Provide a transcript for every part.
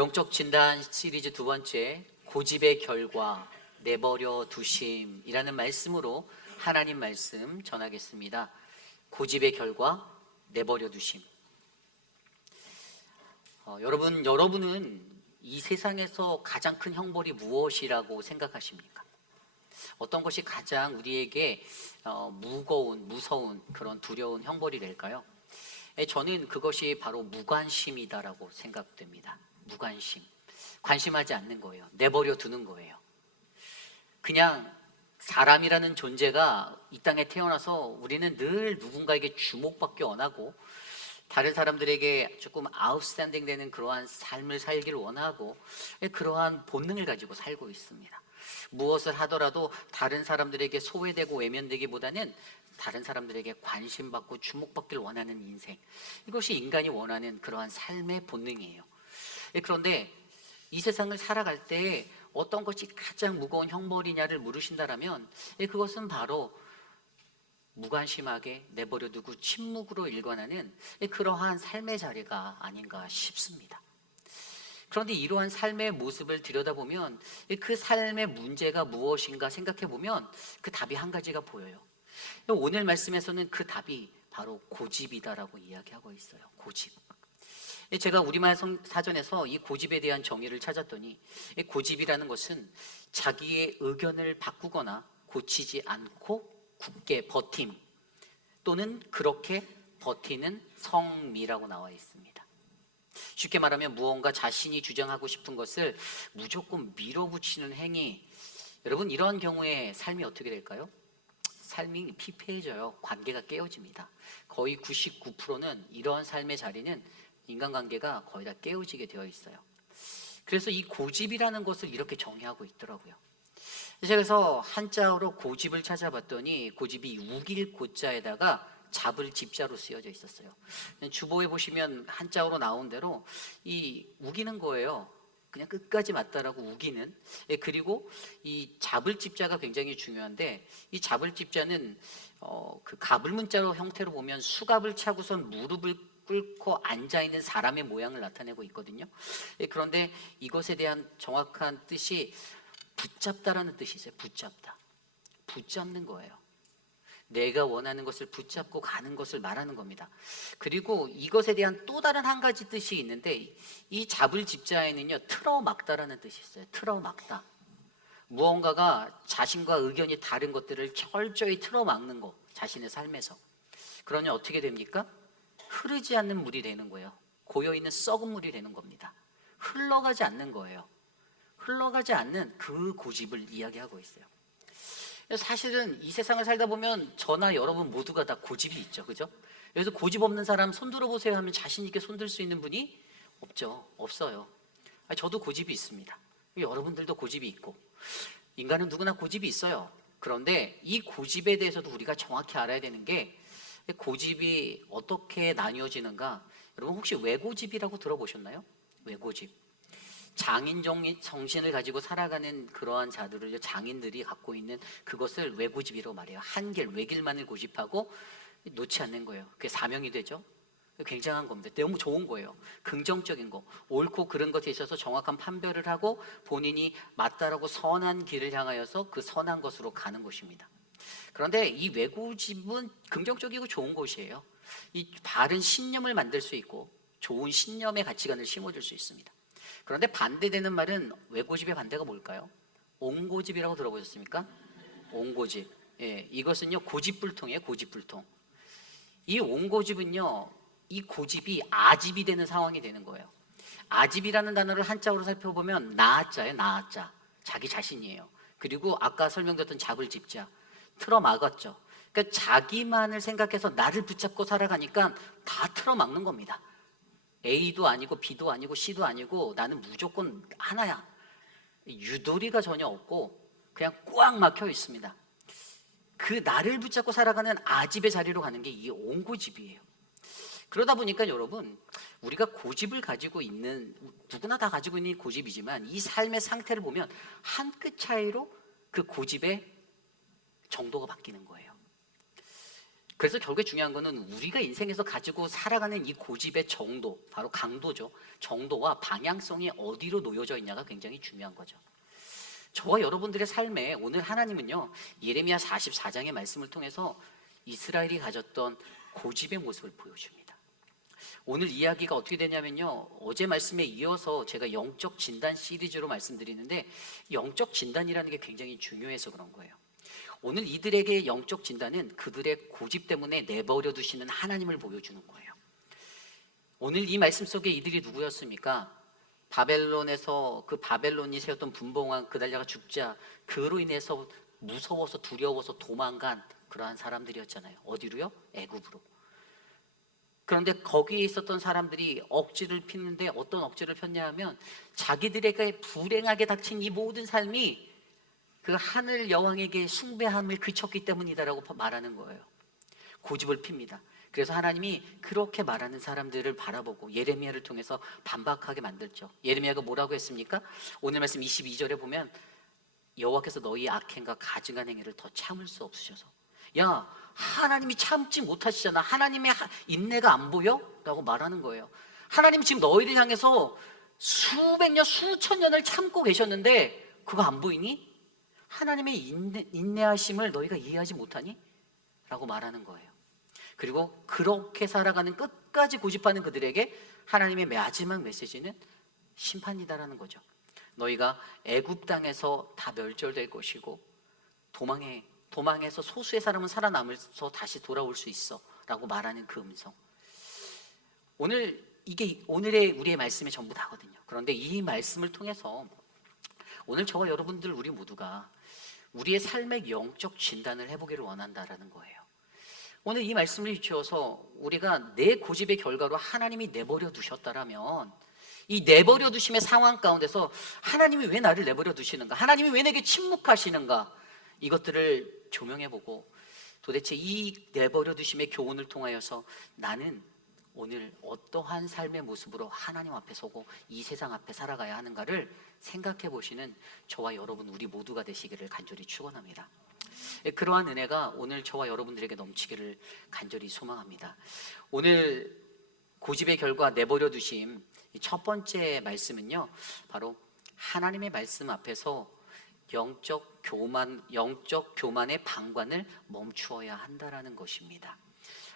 영적 진단 시리즈 두 번째, 고집의 결과 내버려 두심이라는 말씀으로 하나님 말씀 전하겠습니다. 고집의 결과 내버려 두심. 여러분은 이 세상에서 가장 큰 형벌이 무엇이라고 생각하십니까? 어떤 것이 가장 우리에게 무서운 그런 두려운 형벌이 될까요? 저는 그것이 바로 무관심이다라고 생각됩니다. 무관심. 관심하지 않는 거예요. 내버려 두는 거예요. 그냥 사람이라는 존재가 이 땅에 태어나서 우리는 늘 누군가에게 주목받기 원하고 다른 사람들에게 조금 아웃스탠딩 되는 그러한 삶을 살기를 원하고 그러한 본능을 가지고 살고 있습니다. 무엇을 하더라도 다른 사람들에게 소외되고 외면되기보다는 다른 사람들에게 관심받고 주목받기를 원하는 인생, 이것이 인간이 원하는 그러한 삶의 본능이에요. 그런데 이 세상을 살아갈 때 어떤 것이 가장 무거운 형벌이냐를 물으신다면 그것은 바로 무관심하게 내버려두고 침묵으로 일관하는 그러한 삶의 자리가 아닌가 싶습니다. 그런데 이러한 삶의 모습을 들여다보면 그 삶의 문제가 무엇인가 생각해보면 그 답이 한 가지가 보여요. 오늘 말씀에서는 그 답이 바로 고집이다라고 이야기하고 있어요. 고집. 제가 우리말 사전에서 이 고집에 대한 정의를 찾았더니 고집이라는 것은 자기의 의견을 바꾸거나 고치지 않고 굳게 버팀 또는 그렇게 버티는 성미라고 나와 있습니다. 쉽게 말하면 무언가 자신이 주장하고 싶은 것을 무조건 밀어붙이는 행위. 여러분, 이런 경우에 삶이 어떻게 될까요? 삶이 피폐해져요. 관계가 깨어집니다. 거의 99%는 이러한 삶의 자리는 인간관계가 거의 다 깨어지게 되어 있어요. 그래서 이 고집이라는 것을 이렇게 정의하고 있더라고요. 그래서 한자어로 고집을 찾아봤더니 고집이 우길 고자에다가 잡을 집자로 쓰여져 있었어요. 주보에 보시면 한자어로 나온 대로 이 우기는 거예요. 그냥 끝까지 맞다라고 우기는. 그리고 이 잡을 집자가 굉장히 중요한데 이 잡을 집자는 그 가불문자로 형태로 보면 수갑을 차고선 무릎을 꿇고 앉아있는 사람의 모양을 나타내고 있거든요. 그런데 이것에 대한 정확한 뜻이 붙잡다라는 뜻이 있어요. 붙잡다. 붙잡는 거예요. 내가 원하는 것을 붙잡고 가는 것을 말하는 겁니다. 그리고 이것에 대한 또 다른 한 가지 뜻이 있는데 이 잡을 집자에는요, 틀어막다라는 뜻이 있어요. 틀어막다. 무언가가 자신과 의견이 다른 것들을 철저히 틀어막는 거, 자신의 삶에서. 그러면 어떻게 됩니까? 흐르지 않는 물이 되는 거예요. 고여있는 썩은 물이 되는 겁니다. 흘러가지 않는 거예요. 흘러가지 않는 그 고집을 이야기하고 있어요. 사실은 이 세상을 살다 보면 저나 여러분 모두가 다 고집이 있죠. 그죠? 그래서 고집 없는 사람 손 들어보세요 하면 자신 있게 손 들 수 있는 분이 없죠. 없어요. 저도 고집이 있습니다. 여러분들도 고집이 있고 인간은 누구나 고집이 있어요. 그런데 이 고집에 대해서도 우리가 정확히 알아야 되는 게 고집이 어떻게 나뉘어지는가? 여러분 혹시 외고집이라고 들어보셨나요? 외고집. 장인 정신을 가지고 살아가는 그러한 자들을 장인들이 갖고 있는 그것을 외고집이라고 말해요. 한길, 외길만을 고집하고 놓지 않는 거예요. 그게 사명이 되죠. 굉장한 겁니다. 너무 좋은 거예요. 긍정적인 거, 옳고 그른 것에 있어서 정확한 판별을 하고 본인이 맞다라고 선한 길을 향하여서 그 선한 것으로 가는 것입니다. 그런데 이 외고집은 긍정적이고 좋은 것이에요. 이 바른 신념을 만들 수 있고 좋은 신념의 가치관을 심어줄 수 있습니다. 그런데 반대되는 말은 외고집의 반대가 뭘까요? 옹고집이라고 들어보셨습니까? 옹고집. 예, 이것은요 고집불통이에요. 고집불통. 이 옹고집은요 이 고집이 아집이 되는 상황이 되는 거예요. 아집이라는 단어를 한자어로 살펴보면 나아자예요. 나아자. 자기 자신이에요. 그리고 아까 설명드렸던 잡을 집자. 틀어막았죠. 그러니까 자기만을 생각해서 나를 붙잡고 살아가니까 다 틀어막는 겁니다. A도 아니고 B도 아니고 C도 아니고 나는 무조건 하나야. 유도리가 전혀 없고 그냥 꽉 막혀 있습니다. 그 나를 붙잡고 살아가는 아집의 자리로 가는 게 이 옹고집이에요. 그러다 보니까 여러분 우리가 고집을 가지고 있는 누구나 다 가지고 있는 고집이지만 이 삶의 상태를 보면 한 끗 차이로 그 고집의 정도가 바뀌는 거예요. 그래서 결국에 중요한 거는 우리가 인생에서 가지고 살아가는 이 고집의 정도, 바로 강도죠. 정도와 방향성이 어디로 놓여져 있냐가 굉장히 중요한 거죠. 저와 여러분들의 삶에 오늘 하나님은요, 예레미야 44장의 말씀을 통해서 이스라엘이 가졌던 고집의 모습을 보여줍니다. 오늘 이야기가 어떻게 되냐면요, 어제 말씀에 이어서 제가 영적 진단 시리즈로 말씀드리는데, 영적 진단이라는 게 굉장히 중요해서 그런 거예요. 오늘 이들에게 영적 진단은 그들의 고집 때문에 내버려 두시는 하나님을 보여주는 거예요. 오늘 이 말씀 속에 이들이 누구였습니까? 바벨론에서 그 바벨론이 세웠던 분봉왕 그달랴가 죽자 그로 인해서 무서워서 두려워서 도망간 그러한 사람들이었잖아요. 어디로요? 애굽으로. 그런데 거기에 있었던 사람들이 억지를 피는데 어떤 억지를 폈냐 하면 자기들에게 불행하게 닥친 이 모든 삶이 그 하늘 여왕에게 숭배함을 그쳤기 때문이다라고 말하는 거예요. 고집을 핍니다. 그래서 하나님이 그렇게 말하는 사람들을 바라보고 예레미야를 통해서 반박하게 만들죠. 예레미야가 뭐라고 했습니까? 오늘 말씀 22절에 보면 여호와께서 너희 악행과 가증한 행위를 더 참을 수 없으셔서, 야, 하나님이 참지 못하시잖아. 하나님의 인내가 안 보여? 라고 말하는 거예요. 하나님 지금 너희를 향해서 수백 년, 수천 년을 참고 계셨는데 그거 안 보이니? 하나님의 인내하심을 너희가 이해하지 못하니? 라고 말하는 거예요. 그리고 그렇게 살아가는 끝까지 고집하는 그들에게 하나님의 마지막 메시지는 심판이다라는 거죠. 너희가 애굽 땅에서 다 멸절될 것이고 도망해서 소수의 사람은 살아남아서 다시 돌아올 수 있어 라고 말하는 그 음성. 이게 오늘의 우리의 말씀의 전부 다거든요. 그런데 이 말씀을 통해서 오늘 저와 여러분들 우리 모두가 우리의 삶의 영적 진단을 해보기를 원한다라는 거예요. 오늘 이 말씀을 비추어서 우리가 내 고집의 결과로 하나님이 내버려 두셨다라면 이 내버려 두심의 상황 가운데서 하나님이 왜 나를 내버려 두시는가? 하나님이 왜 내게 침묵하시는가? 이것들을 조명해보고 도대체 이 내버려 두심의 교훈을 통하여서 나는 오늘 어떠한 삶의 모습으로 하나님 앞에 서고 이 세상 앞에 살아가야 하는가를 생각해 보시는 저와 여러분 우리 모두가 되시기를 간절히 축원합니다. 그러한 은혜가 오늘 저와 여러분들에게 넘치기를 간절히 소망합니다. 오늘 고집의 결과 내버려 두심 첫 번째 말씀은요, 바로 하나님의 말씀 앞에서 영적 교만의 방관을 멈추어야 한다라는 것입니다.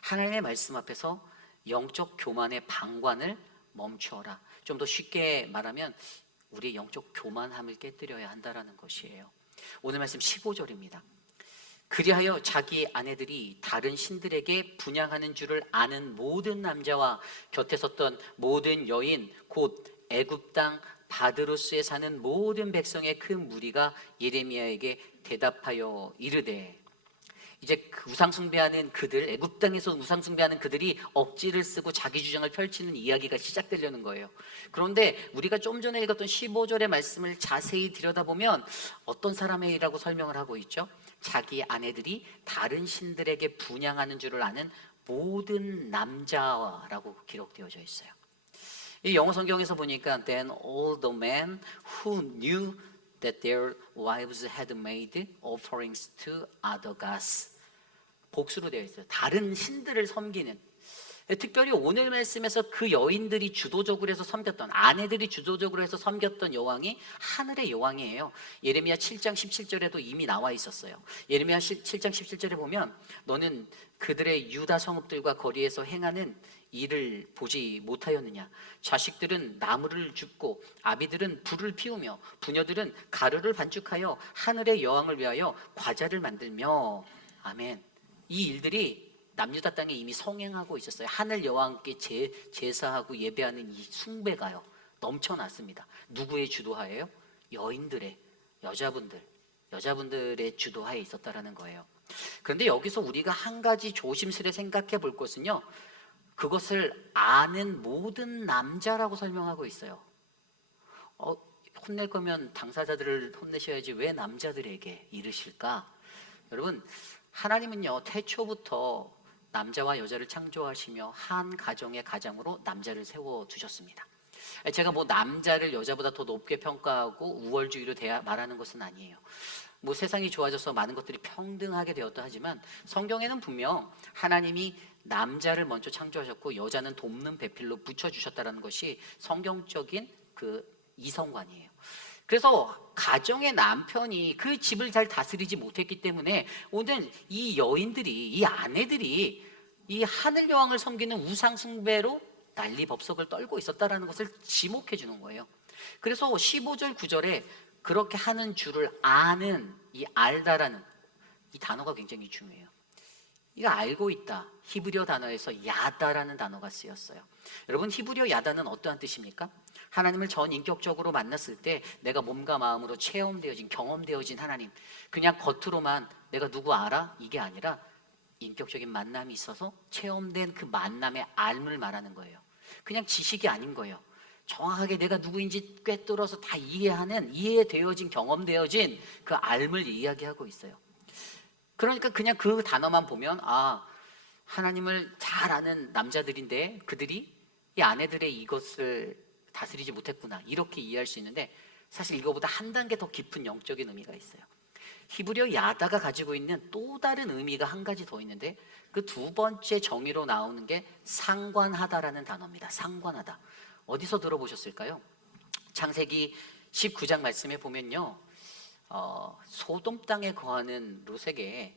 하나님의 말씀 앞에서 영적 교만의 방관을 멈추어라. 좀 더 쉽게 말하면 우리의 영적 교만함을 깨뜨려야 한다라는 것이에요. 오늘 말씀 15절입니다. 그리하여 자기 아내들이 다른 신들에게 분향하는 줄을 아는 모든 남자와 곁에 섰던 모든 여인 곧 애굽 땅 바드로스에 사는 모든 백성의 큰 무리가 예레미야에게 대답하여 이르되, 이제 그 우상숭배하는 그들, 애굽 땅에서 우상숭배하는 그들이 억지를 쓰고 자기 주장을 펼치는 이야기가 시작되려는 거예요. 그런데 우리가 좀 전에 읽었던 15절의 말씀을 자세히 들여다보면 어떤 사람이라고 설명을 하고 있죠? 자기 아내들이 다른 신들에게 분향하는 줄을 아는 모든 남자라고 기록되어져 있어요. 이 영어 성경에서 보니까 Then all the men who knew that their wives had made offerings to other gods, 복수로 되어 있어요. 다른 신들을 섬기는. 특별히 오늘 말씀에서 그 여인들이 주도적으로 해서 섬겼던, 아내들이 주도적으로 해서 섬겼던 여왕이 하늘의 여왕이에요. 예레미야 7장 17절에도 이미 나와 있었어요. 예레미야 7장 17절에 보면 너는 그들의 유다 성읍들과 거리에서 행하는 일을 보지 못하였느냐? 자식들은 나무를 줍고 아비들은 불을 피우며 부녀들은 가루를 반죽하여 하늘의 여왕을 위하여 과자를 만들며. 아멘. 이 일들이 남유다 땅에 이미 성행하고 있었어요. 하늘 여왕께 제사하고 예배하는 이 숭배가요 넘쳐났습니다. 누구의 주도하에요? 여인들의, 여자분들의 주도하에 있었다라는 거예요. 그런데 여기서 우리가 한 가지 조심스레 생각해 볼 것은요, 그것을 아는 모든 남자라고 설명하고 있어요. 혼낼 거면 당사자들을 혼내셔야지 왜 남자들에게 이르실까? 여러분, 하나님은요 태초부터 남자와 여자를 창조하시며 한 가정의 가장으로 남자를 세워두셨습니다. 제가 뭐 남자를 여자보다 더 높게 평가하고 우월주의로 말하는 것은 아니에요. 뭐 세상이 좋아져서 많은 것들이 평등하게 되었다 하지만 성경에는 분명 하나님이 남자를 먼저 창조하셨고 여자는 돕는 배필로 붙여주셨다는 것이 성경적인 그 이성관이에요. 그래서 가정의 남편이 그 집을 잘 다스리지 못했기 때문에 오늘 이 여인들이, 이 아내들이 이 하늘 여왕을 섬기는 우상 숭배로 난리법석을 떨고 있었다라는 것을 지목해 주는 거예요. 그래서 15절 9절에 그렇게 하는 줄을 아는, 이 알다라는 이 단어가 굉장히 중요해요. 이거 알고 있다, 히브리어 단어에서 야다라는 단어가 쓰였어요. 여러분, 히브리어 야다는 어떠한 뜻입니까? 하나님을 전인격적으로 만났을 때 내가 몸과 마음으로 체험되어진, 경험되어진 하나님, 그냥 겉으로만 내가 누구 알아? 이게 아니라 인격적인 만남이 있어서 체험된 그 만남의 알을 말하는 거예요. 그냥 지식이 아닌 거예요. 정확하게 내가 누구인지 꿰뚫어서 다 이해하는, 이해되어진, 경험되어진 그 알을 이야기하고 있어요. 그러니까 그냥 그 단어만 보면 하나님을 잘 아는 남자들인데 그들이 이 아내들의 이것을 다스리지 못했구나, 이렇게 이해할 수 있는데 사실 이거보다 한 단계 더 깊은 영적인 의미가 있어요. 히브리어 야다가 가지고 있는 또 다른 의미가 한 가지 더 있는데 그 두 번째 정의로 나오는 게 상관하다라는 단어입니다. 상관하다. 어디서 들어보셨을까요? 창세기 19장 말씀에 보면요, 소돔 땅에 거하는 롯에게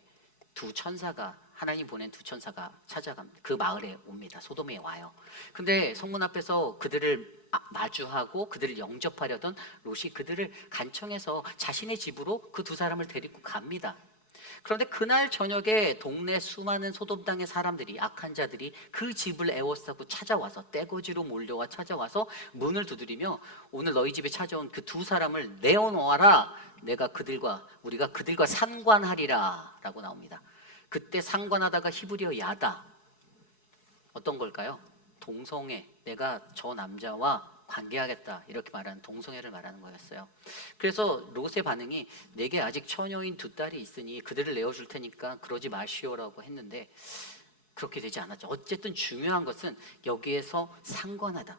두 천사가, 하나님 보낸 두 천사가 찾아갑니다. 그 마을에 옵니다. 소돔에 와요. 근데 성문 앞에서 그들을 마주하고 그들을 영접하려던 롯이 그들을 간청해서 자신의 집으로 그 두 사람을 데리고 갑니다. 그런데 그날 저녁에 동네 수많은 소돔 땅의 사람들이, 악한 자들이 그 집을 에워싸고 찾아와서, 떼거지로 몰려와 찾아와서 문을 두드리며 오늘 너희 집에 찾아온 그 두 사람을 내어놓아라, 우리가 그들과 상관하리라 라고 나옵니다. 그때 상관하다가 히브리어 야다, 어떤 걸까요? 동성애, 내가 저 남자와 관계하겠다, 이렇게 말하는 동성애를 말하는 거였어요. 그래서 롯의 반응이 내게 아직 처녀인 두 딸이 있으니 그들을 내어줄 테니까 그러지 마시오라고 했는데 그렇게 되지 않았죠. 어쨌든 중요한 것은 여기에서 상관하다.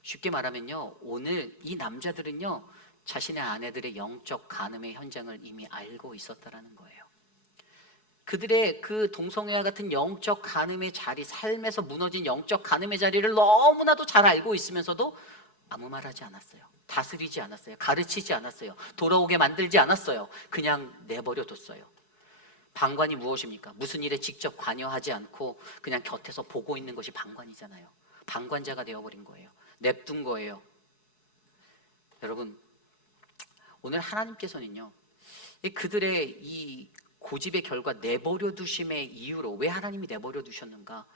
쉽게 말하면요, 오늘 이 남자들은요 자신의 아내들의 영적 간음의 현장을 이미 알고 있었다라는 거예요. 그들의 그 동성애와 같은 영적 간음의 자리, 삶에서 무너진 영적 간음의 자리를 너무나도 잘 알고 있으면서도 아무 말 하지 않았어요. 다스리지 않았어요. 가르치지 않았어요. 돌아오게 만들지 않았어요. 그냥 내버려 뒀어요. 방관이 무엇입니까? 무슨 일에 직접 관여하지 않고 그냥 곁에서 보고 있는 것이 방관이잖아요. 방관자가 되어버린 거예요. 냅둔 거예요. 여러분, 오늘 하나님께서는요, 그들의 이 고집의 결과, 내버려 두심의 이유로, 왜 하나님이 내버려 두셨는가,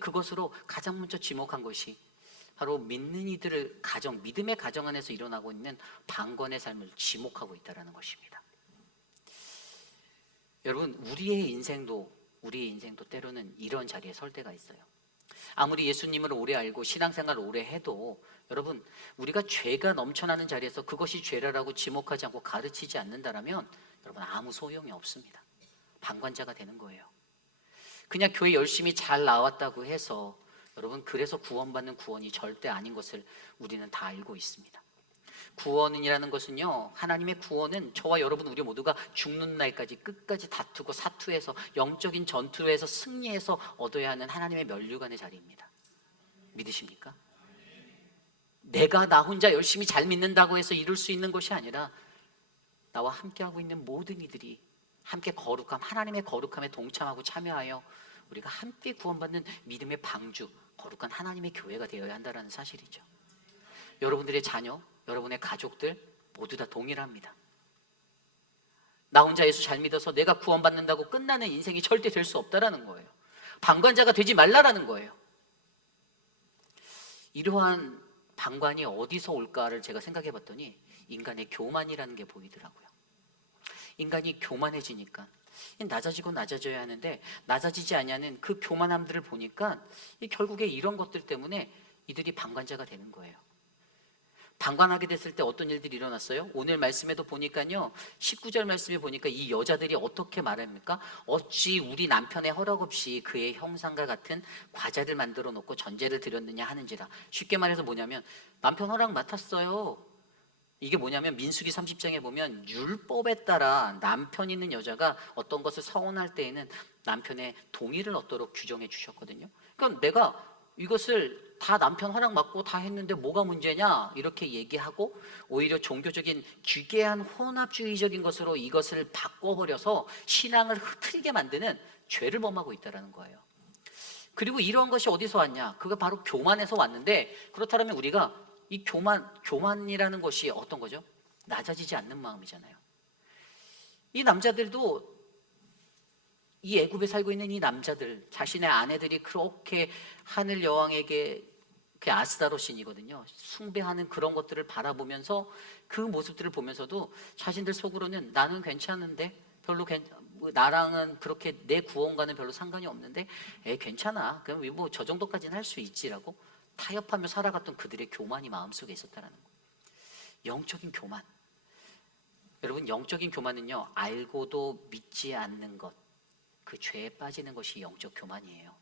그것으로 가장 먼저 지목한 것이 바로 믿는 이들을 가정, 믿음의 가정 안에서 일어나고 있는 방관의 삶을 지목하고 있다는 것입니다. 여러분, 우리의 인생도 때로는 이런 자리에 설 때가 있어요. 아무리 예수님을 오래 알고 신앙생활을 오래 해도 여러분, 우리가 죄가 넘쳐나는 자리에서 그것이 죄라고 지목하지 않고 가르치지 않는다면 여러분, 아무 소용이 없습니다. 방관자가 되는 거예요. 그냥 교회 열심히 잘 나왔다고 해서 여러분, 그래서 구원받는 구원이 절대 아닌 것을 우리는 다 알고 있습니다. 구원이라는 것은요, 하나님의 구원은 저와 여러분, 우리 모두가 죽는 날까지 끝까지 다투고 사투해서 영적인 전투에서 승리해서 얻어야 하는 하나님의 면류관의 자리입니다. 믿으십니까? 내가 나 혼자 열심히 잘 믿는다고 해서 이룰 수 있는 것이 아니라 나와 함께하고 있는 모든 이들이 함께 거룩함, 하나님의 거룩함에 동참하고 참여하여 우리가 함께 구원받는 믿음의 방주, 거룩한 하나님의 교회가 되어야 한다는 사실이죠. 여러분들의 자녀, 여러분의 가족들 모두 다 동일합니다. 나 혼자 예수 잘 믿어서 내가 구원받는다고 끝나는 인생이 절대 될 수 없다라는 거예요. 방관자가 되지 말라라는 거예요. 이러한 방관이 어디서 올까를 제가 생각해 봤더니 인간의 교만이라는 게 보이더라고요. 인간이 교만해지니까 낮아지고 낮아져야 하는데 낮아지지 않냐는 그 교만함들을 보니까 결국에 이런 것들 때문에 이들이 방관자가 되는 거예요. 방관하게 됐을 때 어떤 일들이 일어났어요? 오늘 말씀에도 보니까요, 19절 말씀에 보니까 이 여자들이 어떻게 말합니까? 어찌 우리 남편의 허락 없이 그의 형상과 같은 과자를 만들어 놓고 전제를 드렸느냐 하는지라. 쉽게 말해서 뭐냐면 남편 허락 맡았어요. 이게 뭐냐면 민수기 30장에 보면 율법에 따라 남편 있는 여자가 어떤 것을 서원할 때에는 남편의 동의를 얻도록 규정해 주셨거든요. 그러니까 내가 이것을 다 남편 허락 받고 다 했는데 뭐가 문제냐 이렇게 얘기하고 오히려 종교적인 기괴한 혼합주의적인 것으로 이것을 바꿔버려서 신앙을 흐트리게 만드는 죄를 범하고 있다는 거예요. 그리고 이런 것이 어디서 왔냐? 그거 바로 교만에서 왔는데, 그렇다면 우리가 이 교만이라는 것이 어떤 거죠? 낮아지지 않는 마음이잖아요. 이 남자들도, 이 애굽에 살고 있는 이 남자들, 자신의 아내들이 그렇게 하늘 여왕에게 그 아스다롯신이거든요. 숭배하는 그런 것들을 바라보면서 그 모습들을 보면서도 자신들 속으로는 나는 괜찮은데 별로 나랑은 그렇게 내 구원과는 별로 상관이 없는데 괜찮아. 그럼 뭐 저 정도까지는 할 수 있지라고 타협하며 살아갔던 그들의 교만이 마음속에 있었다는 거예요. 영적인 교만. 여러분, 영적인 교만은요, 알고도 믿지 않는 것, 그 죄에 빠지는 것이 영적 교만이에요.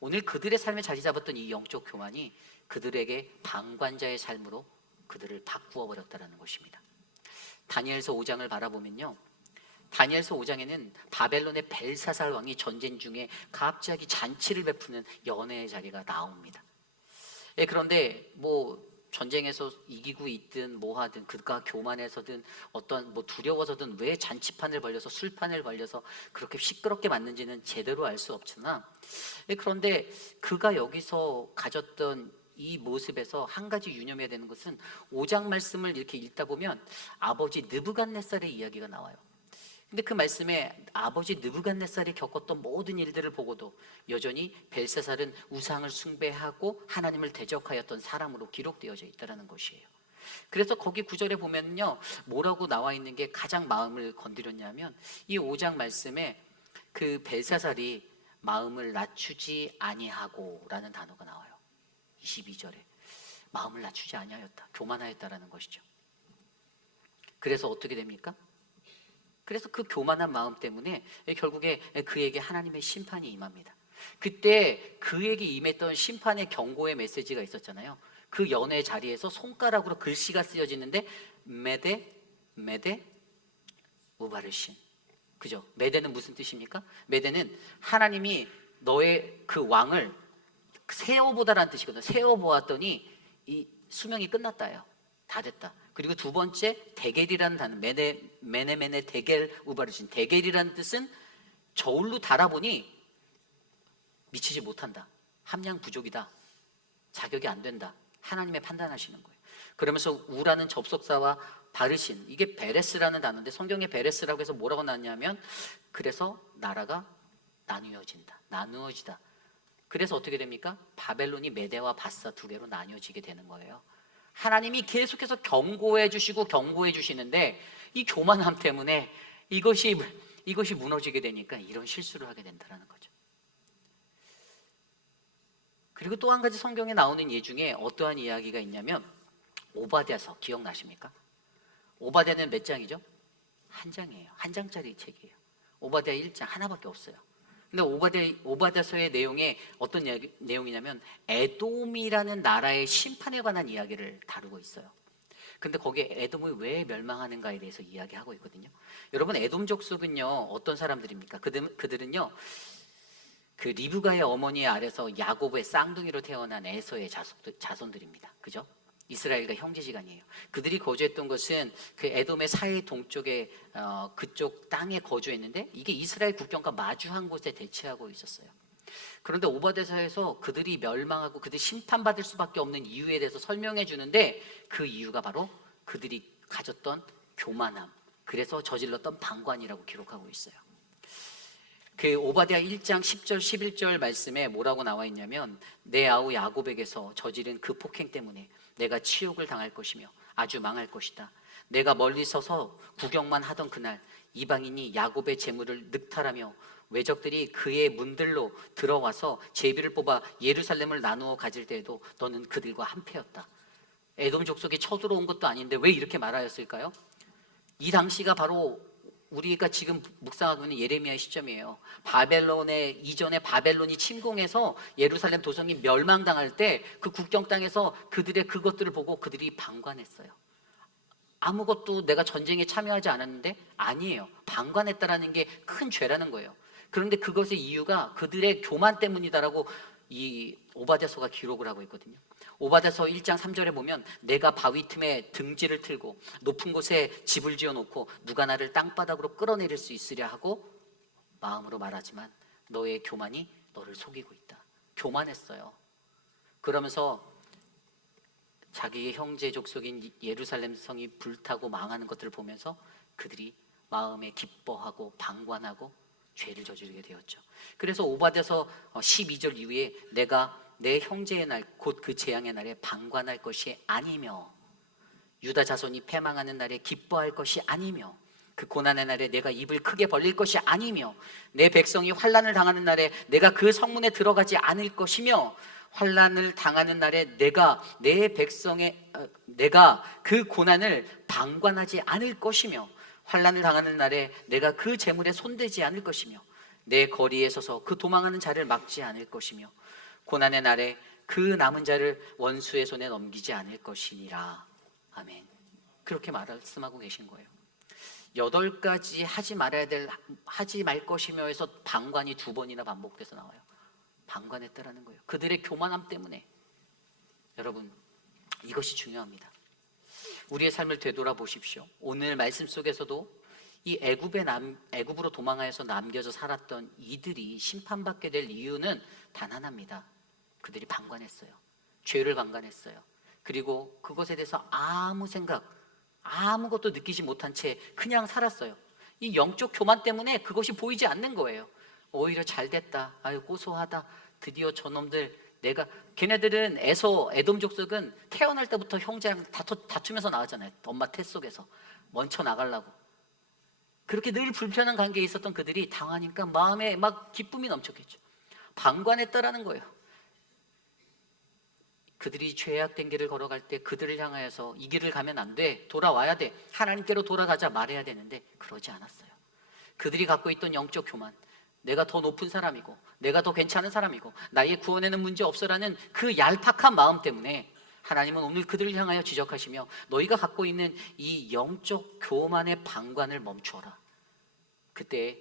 오늘 그들의 삶에 자리 잡았던 이 영적 교만이 그들에게 방관자의 삶으로 그들을 바꾸어 버렸다는 것입니다. 다니엘서 5장을 바라보면요, 다니엘서 5장에는 바벨론의 벨사살 왕이 전쟁 중에 갑자기 잔치를 베푸는 연회의 자리가 나옵니다. 그런데 뭐 전쟁에서 이기고 있든 뭐 하든 그가 교만해서든 어떤 뭐 두려워서든 왜 잔치판을 벌려서 술판을 벌려서 그렇게 시끄럽게 만든지는 제대로 알 수 없으나, 그런데 그가 여기서 가졌던 이 모습에서 한 가지 유념해야 되는 것은 5장 말씀을 이렇게 읽다 보면 아버지 느부갓네살의 이야기가 나와요. 근데 그 말씀에 아버지 느부갓네살이 겪었던 모든 일들을 보고도 여전히 벨사살은 우상을 숭배하고 하나님을 대적하였던 사람으로 기록되어져 있다는 것이에요. 그래서 거기 구절에 보면요, 뭐라고 나와 있는 게 가장 마음을 건드렸냐면 이 5장 말씀에 그 벨사살이 마음을 낮추지 아니하고 라는 단어가 나와요. 22절에 마음을 낮추지 아니하였다, 교만하였다라는 것이죠. 그래서 어떻게 됩니까? 그래서 그 교만한 마음 때문에 결국에 그에게 하나님의 심판이 임합니다. 그때 그에게 임했던 심판의 경고의 메시지가 있었잖아요. 그 연회 자리에서 손가락으로 글씨가 쓰여지는데 메데 우바르신. 그죠? 메데는 무슨 뜻입니까? 메데는 하나님이 너의 그 왕을 세어보다라는 뜻이거든요. 세어보았더니 이 수명이 끝났다요. 다 됐다. 그리고 두 번째 데겔이라는 단어, 메네 데겔 우바르신. 데겔이라는 뜻은 저울로 달아보니 미치지 못한다, 함량 부족이다, 자격이 안 된다, 하나님의 판단하시는 거예요. 그러면서 우라는 접속사와 바르신, 이게 베레스라는 단어인데 성경에 베레스라고 해서 뭐라고 나왔냐면 그래서 나라가 나누어지다. 그래서 어떻게 됩니까? 바벨론이 메대와 바사 두 개로 나뉘어지게 되는 거예요. 하나님이 계속해서 경고해 주시고 경고해 주시는데 이 교만함 때문에 이것이 무너지게 되니까 이런 실수를 하게 된다는 거죠. 그리고 또 한 가지 성경에 나오는 예 중에 어떠한 이야기가 있냐면 오바댜서 기억나십니까? 오바댜는 몇 장이죠? 한 장이에요. 한 장짜리 책이에요. 오바댜 1장 하나밖에 없어요. 근데 오바댜서의 내용에 어떤 내용이냐면 에돔이라는 나라의 심판에 관한 이야기를 다루고 있어요. 근데 거기에 에돔이 왜 멸망하는가에 대해서 이야기하고 있거든요. 여러분, 에돔 족속은요 어떤 사람들입니까? 그들은요 그 리브가의 어머니의 아래서 야곱의 쌍둥이로 태어난 에서의 자손들입니다. 그죠? 이스라엘과 형제지간이에요. 그들이 거주했던 것은 그 에돔의 사해 동쪽에 그쪽 땅에 거주했는데 이게 이스라엘 국경과 마주한 곳에 대치하고 있었어요. 그런데 오바댜서에서 그들이 멸망하고 그들이 심판받을 수밖에 없는 이유에 대해서 설명해 주는데 그 이유가 바로 그들이 가졌던 교만함, 그래서 저질렀던 방관이라고 기록하고 있어요. 그 오바댜 1장 10절 11절 말씀에 뭐라고 나와 있냐면 내 아우 야곱에게서 저지른 그 폭행 때문에 내가 치욕을 당할 것이며 아주 망할 것이다. 내가 멀리 서서 구경만 하던 그날 이방인이 야곱의 재물을 늑탈하며 외적들이 그의 문들로 들어와서 제비를 뽑아 예루살렘을 나누어 가질 때에도 너는 그들과 한패였다. 에돔 족속이 쳐들어온 것도 아닌데 왜 이렇게 말하였을까요? 이 당시가 바로 우리가 지금 묵상하고 있는 예레미야의 시점이에요. 이전에 바벨론이 침공해서 예루살렘 도성이 멸망당할 때 그 국경 땅에서 그들의 그것들을 보고 그들이 방관했어요. 아무것도 내가 전쟁에 참여하지 않았는데 아니에요. 방관했다라는 게 큰 죄라는 거예요. 그런데 그것의 이유가 그들의 교만 때문이다라고 이 오바댜서가 기록을 하고 있거든요. 오바댜서 1장 3절에 보면 내가 바위 틈에 등지를 틀고 높은 곳에 집을 지어놓고 누가 나를 땅바닥으로 끌어내릴 수 있으랴 하고 마음으로 말하지만 너의 교만이 너를 속이고 있다. 교만했어요. 그러면서 자기의 형제 족속인 예루살렘 성이 불타고 망하는 것들을 보면서 그들이 마음에 기뻐하고 방관하고 죄를 저지르게 되었죠. 그래서 오바댜서 12절 이후에 내가 내 형제의 날 곧 그 재앙의 날에 방관할 것이 아니며 유다 자손이 패망하는 날에 기뻐할 것이 아니며 그 고난의 날에 내가 입을 크게 벌릴 것이 아니며 내 백성이 환난을 당하는 날에 내가 그 성문에 들어가지 않을 것이며 환난을 당하는 날에 내가 내가 그 고난을 방관하지 않을 것이며 환난을 당하는 날에 내가 그 재물에 손대지 않을 것이며 내 거리에 서서 그 도망하는 자를 막지 않을 것이며 고난의 날에 그 남은 자를 원수의 손에 넘기지 않을 것이니라. 아멘. 그렇게 말씀하고 계신 거예요. 8가지 하지 말 것이며에서 방관이 2번이나 반복돼서 나와요. 방관했다라는 거예요. 그들의 교만함 때문에. 여러분, 이것이 중요합니다. 우리의 삶을 되돌아보십시오. 오늘 말씀 속에서도 이 애굽으로 도망하여서 남겨져 살았던 이들이 심판받게 될 이유는 단 하나입니다. 그들이 방관했어요. 죄를 방관했어요. 그리고 그것에 대해서 아무것도 느끼지 못한 채 그냥 살았어요. 이 영적 교만 때문에 그것이 보이지 않는 거예요. 오히려 잘 됐다. 아유 고소하다. 드디어 저놈들 걔네들은 에돔 족속은 태어날 때부터 형제랑 다투면서 나왔잖아요. 엄마 태 속에서 먼저 나가려고. 그렇게 늘 불편한 관계에 있었던 그들이 당하니까 마음에 막 기쁨이 넘쳤겠죠. 방관했다라는 거예요. 그들이 죄악된 길을 걸어갈 때 그들을 향하여서 이 길을 가면 안 돼. 돌아와야 돼. 하나님께로 돌아가자 말해야 되는데 그러지 않았어요. 그들이 갖고 있던 영적 교만, 내가 더 높은 사람이고 내가 더 괜찮은 사람이고 나의 구원에는 문제 없어라는 그 얄팍한 마음 때문에 하나님은 오늘 그들을 향하여 지적하시며 너희가 갖고 있는 이 영적 교만의 방관을 멈추어라. 그때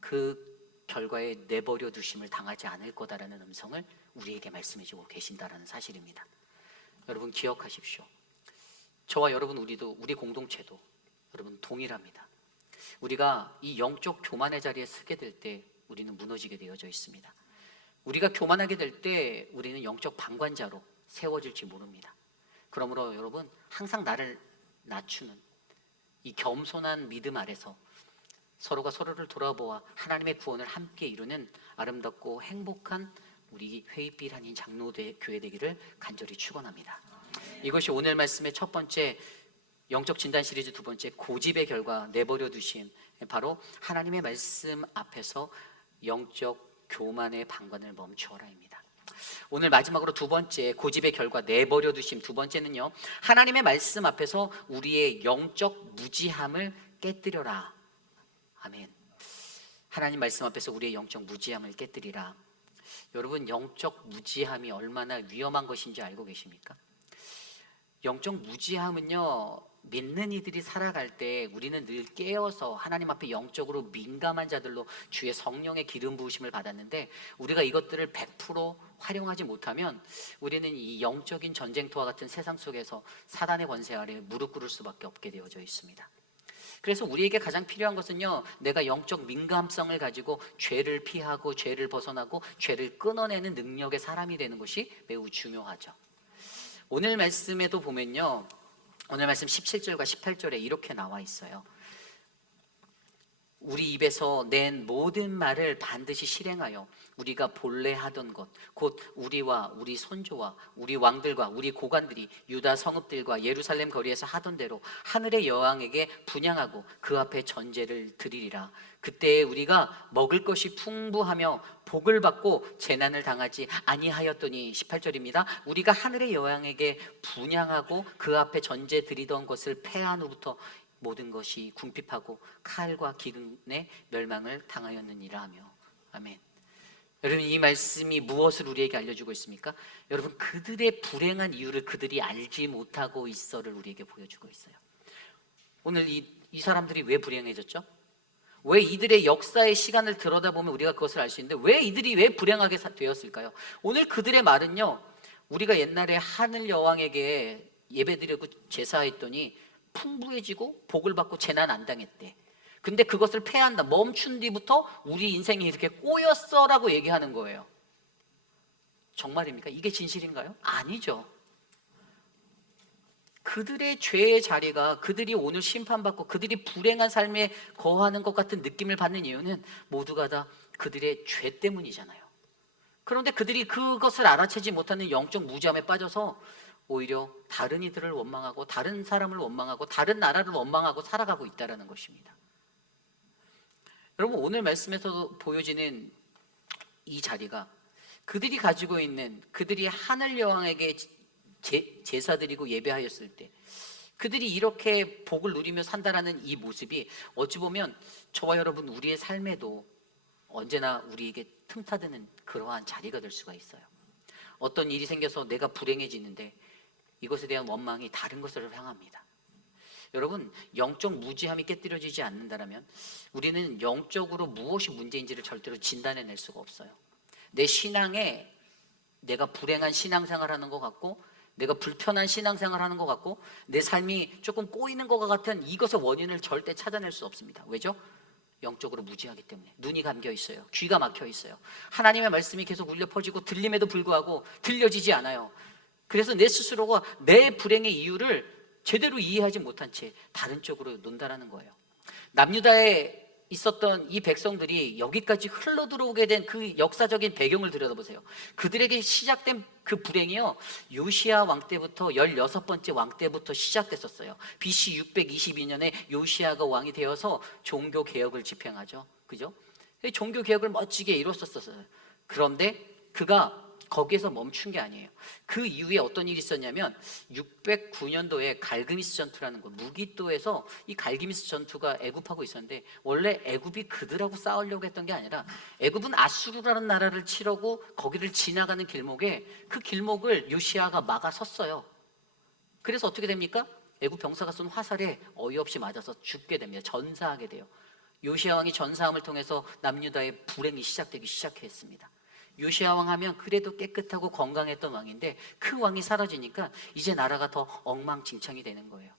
그 결과에 내버려 두심을 당하지 않을 거다라는 음성을 우리에게 말씀해주고 계신다라는 사실입니다. 여러분 기억하십시오. 저와 여러분 우리 공동체도 여러분 동일합니다. 우리가 이 영적 교만의 자리에 서게 될 때 우리는 무너지게 되어져 있습니다. 우리가 교만하게 될 때 우리는 영적 방관자로 세워질지 모릅니다. 그러므로 여러분 항상 나를 낮추는 이 겸손한 믿음 아래서 서로가 서로를 돌아보아 하나님의 구원을 함께 이루는 아름답고 행복한 우리 회의빛 한인 장로교회 되기를 간절히 축원합니다. 이것이 오늘 말씀의 첫 번째 영적 진단 시리즈 2번째 고집의 결과 내버려 두심, 바로 하나님의 말씀 앞에서 영적 교만의 방관을 멈추어라입니다. 오늘 마지막으로 2번째 고집의 결과 내버려 두심 2번째는요 하나님의 말씀 앞에서 우리의 영적 무지함을 깨뜨려라. 아멘. 하나님 말씀 앞에서 우리의 영적 무지함을 깨뜨리라. 여러분 영적 무지함이 얼마나 위험한 것인지 알고 계십니까? 영적 무지함은요 믿는 이들이 살아갈 때 우리는 늘 깨어서 하나님 앞에 영적으로 민감한 자들로 주의 성령의 기름 부으심을 받았는데 우리가 이것들을 100% 활용하지 못하면 우리는 이 영적인 전쟁터와 같은 세상 속에서 사단의 권세 아래 무릎 꿇을 수밖에 없게 되어져 있습니다. 그래서 우리에게 가장 필요한 것은요 내가 영적 민감성을 가지고 죄를 피하고 죄를 벗어나고 죄를 끊어내는 능력의 사람이 되는 것이 매우 중요하죠. 오늘 말씀에도 보면요 오늘 말씀 17절과 18절에 이렇게 나와 있어요. 우리 입에서 낸 모든 말을 반드시 실행하여 우리가 본래 하던 것 곧 우리와 우리 손조와 우리 왕들과 우리 고관들이 유다 성읍들과 예루살렘 거리에서 하던 대로 하늘의 여왕에게 분향하고 그 앞에 전제를 드리리라. 그때 우리가 먹을 것이 풍부하며 복을 받고 재난을 당하지 아니하였더니 18절입니다. 우리가 하늘의 여왕에게 분향하고 그 앞에 전제 드리던 것을 패한 후부터 모든 것이 궁핍하고 칼과 기근의 멸망을 당하였느니라 하며. 아멘. 여러분 이 말씀이 무엇을 우리에게 알려주고 있습니까? 여러분 그들의 불행한 이유를 그들이 알지 못하고 있어를 우리에게 보여주고 있어요. 오늘 이 사람들이 왜 불행해졌죠? 왜 이들의 역사의 시간을 들여다보면 우리가 그것을 알 수 있는데 왜 이들이 왜 불행하게 되었을까요? 오늘 그들의 말은요, 우리가 옛날에 하늘 여왕에게 예배드리고 제사했더니 풍부해지고 복을 받고 재난 안 당했대. 근데 그것을 패한다, 멈춘 뒤부터 우리 인생이 이렇게 꼬였어라고 얘기하는 거예요. 정말입니까? 이게 진실인가요? 아니죠. 그들의 죄의 자리가, 그들이 오늘 심판받고 그들이 불행한 삶에 거하는 것 같은 느낌을 받는 이유는 모두가 다 그들의 죄 때문이잖아요. 그런데 그들이 그것을 알아채지 못하는 영적 무지함에 빠져서 오히려 다른 이들을 원망하고 다른 사람을 원망하고 다른 나라를 원망하고 살아가고 있다는 것입니다. 여러분, 오늘 말씀에서 보여지는 이 자리가 그들이 가지고 있는, 그들이 하늘 여왕에게 제사 드리고 예배하였을 때 그들이 이렇게 복을 누리며 산다라는 이 모습이 어찌 보면 저와 여러분 우리의 삶에도 언제나 우리에게 틈타드는 그러한 자리가 될 수가 있어요. 어떤 일이 생겨서 내가 불행해지는데 이것에 대한 원망이 다른 것을 향합니다. 여러분, 영적 무지함이 깨뜨려지지 않는다면 우리는 영적으로 무엇이 문제인지를 절대로 진단해낼 수가 없어요. 내 신앙에 내가 불행한 신앙생활하는 것 같고, 내가 불편한 신앙생활하는 것 같고, 내 삶이 조금 꼬이는 것 같은 이것의 원인을 절대 찾아낼 수 없습니다. 왜죠? 영적으로 무지하기 때문에. 눈이 감겨 있어요. 귀가 막혀 있어요. 하나님의 말씀이 계속 울려 퍼지고 들림에도 불구하고 들려지지 않아요. 그래서 내 스스로가 내 불행의 이유를 제대로 이해하지 못한 채 다른 쪽으로 논다라는 거예요. 남유다에 있었던 이 백성들이 여기까지 흘러 들어오게 된 그 역사적인 배경을 들여다보세요. 그들에게 시작된 그 불행이요, 요시야 왕 때부터 16번째 왕 때부터 시작됐었어요. BC 622년에 요시야가 왕이 되어서 종교 개혁을 집행하죠. 그죠? 종교 개혁을 멋지게 이뤘었어요. 그런데 그가 거기에서 멈춘 게 아니에요. 그 이후에 어떤 일이 있었냐면 609년도에 갈그미스 전투라는 거, 무기또에서 이 갈기미스 전투가 애굽하고 있었는데, 원래 애굽이 그들하고 싸우려고 했던 게 아니라 애굽은 아수르라는 나라를 치려고 거기를 지나가는 길목에 그 길목을 요시야가 막아섰어요. 그래서 어떻게 됩니까? 애굽 병사가 쏜 화살에 어이없이 맞아서 죽게 됩니다. 전사하게 돼요. 요시야 왕이 전사함을 통해서 남유다의 불행이 시작되기 시작했습니다. 요시야 왕 하면 그래도 깨끗하고 건강했던 왕인데 그 왕이 사라지니까 이제 나라가 더 엉망진창이 되는 거예요.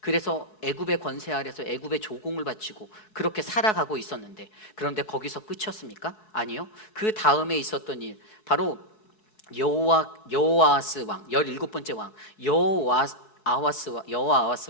그래서 애굽의 권세 아래서 애굽의 조공을 바치고 그렇게 살아가고 있었는데, 그런데 거기서 끝이었습니까? 아니요. 그 다음에 있었던 일, 바로 여호아스 왕, 17번째 왕 여호아스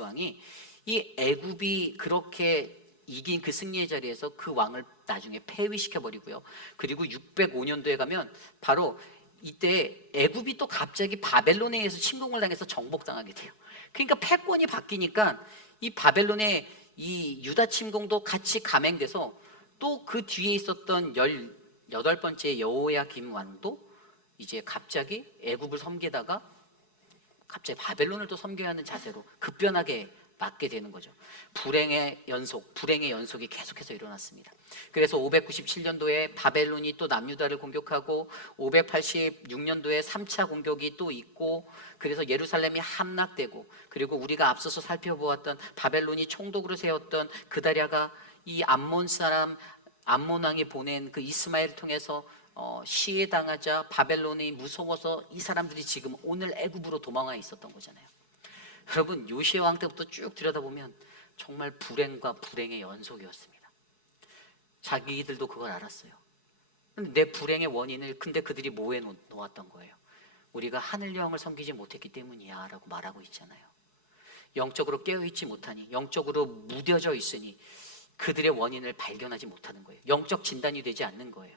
왕이 이 애굽이 그렇게 이긴 그 승리의 자리에서 그 왕을 나중에 폐위시켜 버리고요. 그리고 605년도에 가면 바로 이때 애굽이 또 갑자기 바벨론에 의해서 침공을 당해서 정복당하게 돼요. 그러니까 패권이 바뀌니까 이 바벨론의 이 유다 침공도 같이 감행돼서 또 그 뒤에 있었던 18번째 여호야김 왕도 이제 갑자기 애굽을 섬기다가 갑자기 바벨론을 또 섬겨야 하는 자세로 급변하게 맞게 되는 거죠. 불행의 연속이 계속해서 일어났습니다. 그래서 597년도에 바벨론이 또 남유다를 공격하고 586년도에 3차 공격이 또 있고, 그래서 예루살렘이 함락되고, 그리고 우리가 앞서서 살펴보았던 바벨론이 총독으로 세웠던 그다랴가 이 암몬 왕이 보낸 그 이스마엘을 통해서 시해당하자 바벨론이 무서워서 이 사람들이 지금 오늘 애굽으로 도망와 있었던 거잖아요. 여러분, 요시야 왕 때부터 쭉 들여다보면 정말 불행과 불행의 연속이었습니다. 자기들도 그걸 알았어요. 근데 내 불행의 원인을 근데 그들이 뭐에 놓았던 거예요? 우리가 하늘 여왕을 섬기지 못했기 때문이야 라고 말하고 있잖아요. 영적으로 깨어있지 못하니, 영적으로 무뎌져 있으니 그들의 원인을 발견하지 못하는 거예요. 영적 진단이 되지 않는 거예요.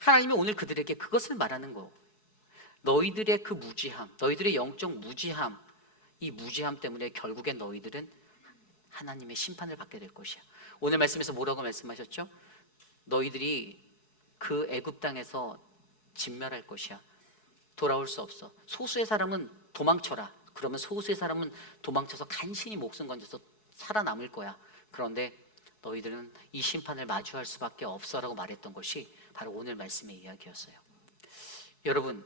하나님이 오늘 그들에게 그것을 말하는 거, 너희들의 그 무지함, 너희들의 영적 무지함, 이 무지함 때문에 결국엔 너희들은 하나님의 심판을 받게 될 것이야. 오늘 말씀에서 뭐라고 말씀하셨죠? 너희들이 그 애굽 땅에서 진멸할 것이야. 돌아올 수 없어. 소수의 사람은 도망쳐라. 그러면 소수의 사람은 도망쳐서 간신히 목숨 건져서 살아남을 거야. 그런데 너희들은 이 심판을 마주할 수밖에 없어라고 말했던 것이 바로 오늘 말씀의 이야기였어요. 여러분,